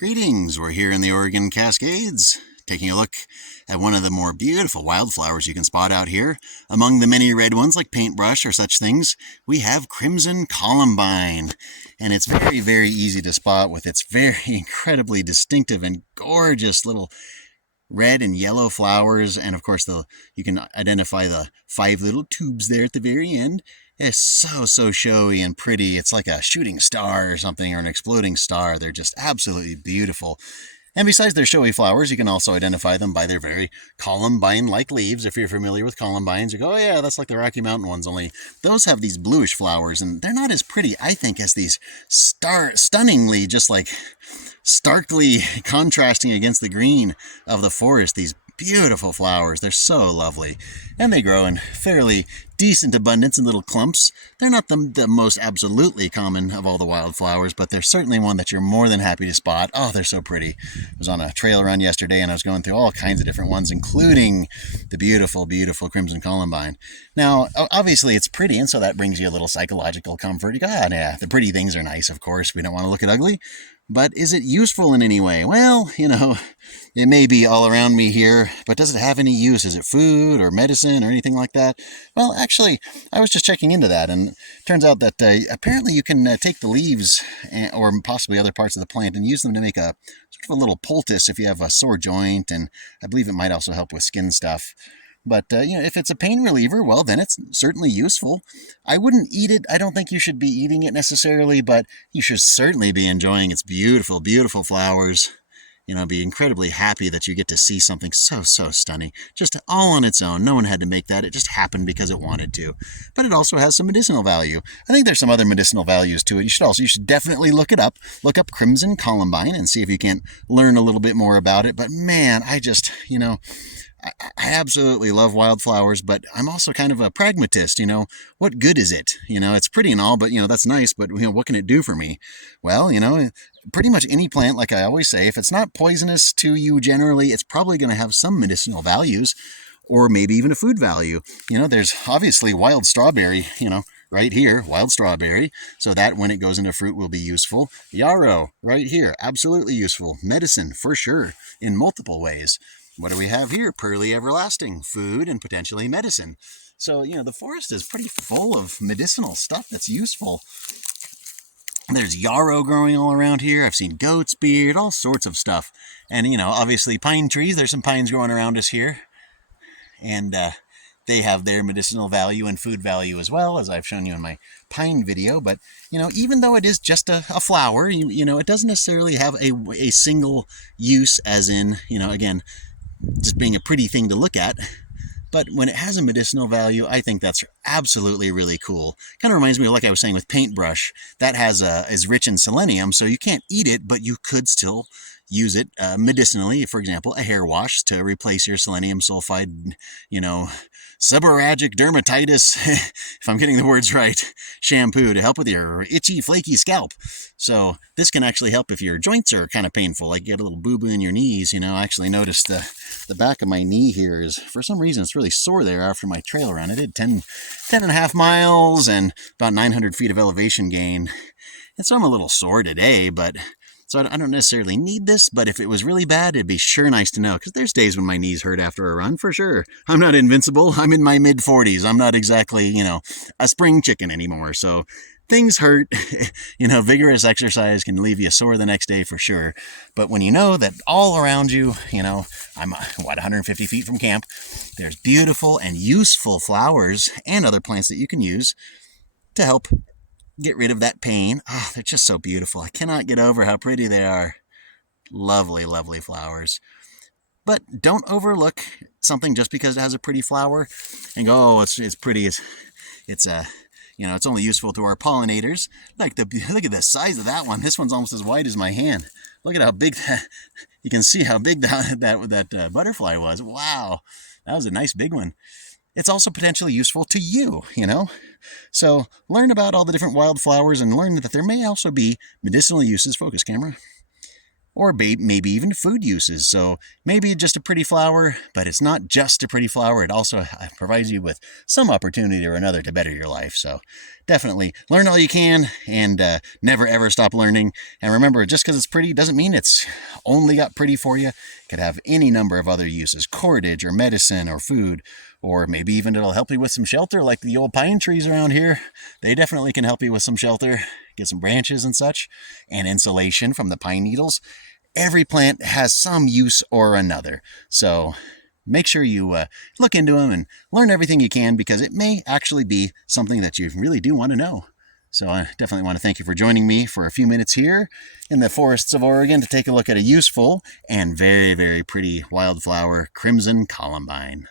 Greetings, we're here in the Oregon Cascades, taking a look at one of the more beautiful wildflowers you can spot out here. Among the many red ones like paintbrush or such things, we have crimson columbine. And it's very, very easy to spot with its very incredibly distinctive and gorgeous little red and yellow flowers. And of course, you can identify the 5 little tubes there at the very end. It's so showy and pretty. It's like a shooting star or something, or an exploding star. They're just absolutely beautiful. And besides their showy flowers, you can also identify them by their very columbine-like leaves. If you're familiar with columbines, you go, oh yeah, that's like the Rocky Mountain ones, only those have these bluish flowers, and they're not as pretty, I think, as these stunningly, just like starkly contrasting against the green of the forest, these beautiful flowers. They're so lovely, and they grow in fairly decent abundance in little clumps. They're not the most absolutely common of all the wildflowers, but they're certainly one that you're more than happy to spot. Oh, they're so pretty. I was on a trail run yesterday, and I was going through all kinds of different ones, including the beautiful, beautiful crimson columbine. Now, obviously, it's pretty, and so that brings you a little psychological comfort. You go, ah, yeah, the pretty things are nice, of course. We don't want to look at ugly. But is it useful in any way? Well, it may be all around me here, but does it have any use? Is it food or medicine or anything like that? Well, actually, I was just checking into that, and it turns out that apparently you can take the leaves or possibly other parts of the plant and use them to make a sort of a little poultice if you have a sore joint, and I believe it might also help with skin stuff. But, if it's a pain reliever, well, then it's certainly useful. I wouldn't eat it. I don't think you should be eating it necessarily, but you should certainly be enjoying its beautiful, beautiful flowers. Be incredibly happy that you get to see something so stunning, just all on its own. No one had to make that. It just happened because it wanted to. But it also has some medicinal value. I think there's some other medicinal values to it. You should definitely look it up. Look up crimson columbine and see if you can't learn a little bit more about it. But man, I absolutely love wildflowers, but I'm also kind of a pragmatist. What good is it? It's pretty and all, but, that's nice, but, what can it do for me? Well, pretty much any plant, like I always say, if it's not poisonous to you generally, it's probably going to have some medicinal values, or maybe even a food value. There's obviously wild strawberry, right here, wild strawberry, so that when it goes into fruit will be useful. Yarrow, right here, absolutely useful. Medicine, for sure, in multiple ways. What do we have here? Pearly everlasting, food and potentially medicine. So, the forest is pretty full of medicinal stuff that's useful. There's yarrow growing all around here. I've seen goat's beard, all sorts of stuff. And, obviously pine trees. There's some pines growing around us here. And they have their medicinal value and food value as well, as I've shown you in my pine video. But, even though it is just a flower, it doesn't necessarily have a single use, as in, again, just being a pretty thing to look at. But when it has a medicinal value, I think that's absolutely really cool. Kind of reminds me of, like I was saying, with paintbrush. That is rich in selenium, so you can't eat it, but you could still use it medicinally. For example, a hair wash to replace your selenium sulfide, seborrheic dermatitis, if I'm getting the words right, shampoo to help with your itchy, flaky scalp. So this can actually help if your joints are kind of painful, like you get a little boo-boo in your knees. I actually noticed the back of my knee here is, for some reason, it's really sore there after my trail run. I did 10 and a half miles and about 900 feet of elevation gain. And so I'm a little sore today, so I don't necessarily need this, but if it was really bad, it'd be sure nice to know, because there's days when my knees hurt after a run, for sure. I'm not invincible. I'm in my mid-40s. I'm not exactly, a spring chicken anymore, so things hurt. Vigorous exercise can leave you sore the next day for sure. But when you know that all around you, I'm 150 feet from camp, there's beautiful and useful flowers and other plants that you can use to help get rid of that pain. Oh, they're just so beautiful. I cannot get over how pretty they are. Lovely, lovely flowers. But don't overlook something just because it has a pretty flower and go, oh, it's pretty. It's only useful to our pollinators. Look at the size of that one. This one's almost as wide as my hand. Look at how big you can see how big that butterfly was. Wow, that was a nice big one. It's also potentially useful to you, So learn about all the different wildflowers and learn that there may also be medicinal uses. Focus, camera. or maybe even food uses. So maybe just a pretty flower, but it's not just a pretty flower. It also provides you with some opportunity or another to better your life. So definitely learn all you can, and never ever stop learning. And remember, just because it's pretty doesn't mean it's only got pretty for you. It could have any number of other uses: cordage or medicine or food, or maybe even it'll help you with some shelter, like the old pine trees around here. They definitely can help you with some shelter, get some branches and such, and insulation from the pine needles. Every plant has some use or another. So make sure you look into them and learn everything you can, because it may actually be something that you really do want to know. So I definitely want to thank you for joining me for a few minutes here in the forests of Oregon to take a look at a useful and very, very pretty wildflower, crimson columbine.